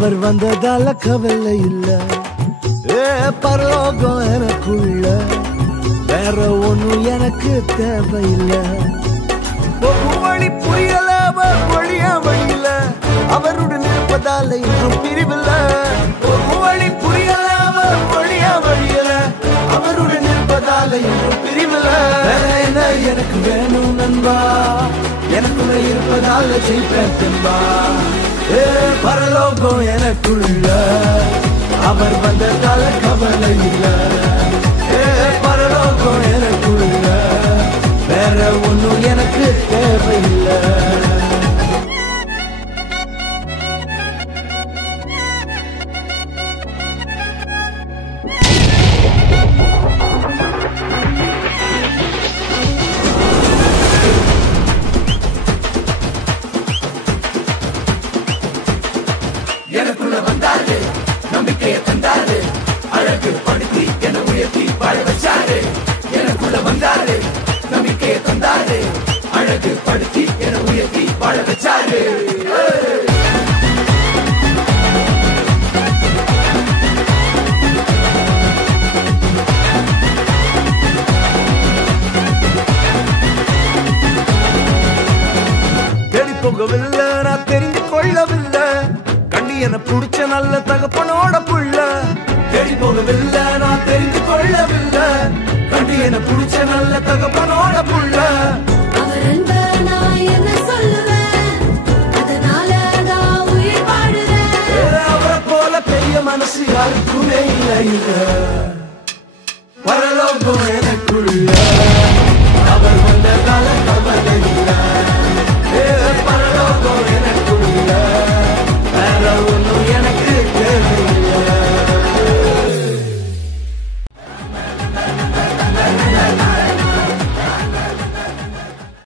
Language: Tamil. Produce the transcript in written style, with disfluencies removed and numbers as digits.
அவர் வந்ததால கவலை இல்ல. பரலோகம் எனக்குள்ள, வேற ஒண்ணும் எனக்கு தேவையில்லை. வழி புரியல, அவர் வழியா வழியில, அவருடன் இருப்பதால இன்னும் பிரிவில்ல. வழி புரியல, அவர் வழியா வழியில, அவருடன் இருப்பதால இன்னும் பிரிவில்ல. என்ன எனக்கு வேணும் நண்பா, எனக்குள்ள இருப்பதால ஜெயிப்பேன் தெம்பா. பரலோகம் எனக்குள்ள, அவர் வந்ததால கவலை இல்ல. பரலோகம் எனக்குள்ள, வேற ஒண்ணும் எனக்கு தேவையில்லை. எனக்குள்ள வந்தாரு, நம்பிக்கையை தந்தாரு, அழகு படுத்தி என உயர்த்தி வாழ வச்சாரு. எனக்குள்ள வந்தாரு, நம்பிக்கையை தந்தாரு, அழகு படுத்தி என உயர்த்தி வாழ வச்சாரு. தேடி போகவில்லை, நான் தெரிந்து கொள்ளவில்லை, கண்டி என புடிச்ச நல்ல தகப்பனோட புள்ள. தேடி போகவில்லை, நான் தெரிந்து கொள்ளவில்லை, கண்டு என புடிச்ச நல்ல தகப்பனோட புள்ள. அவர் அன்ப நான் என்ன சொல்லுவேன், அதனால நான் உயிர் வாழுறேன். அவரை போல பெரிய மனசு யாருக்குமே இல்லை. பரலோகம்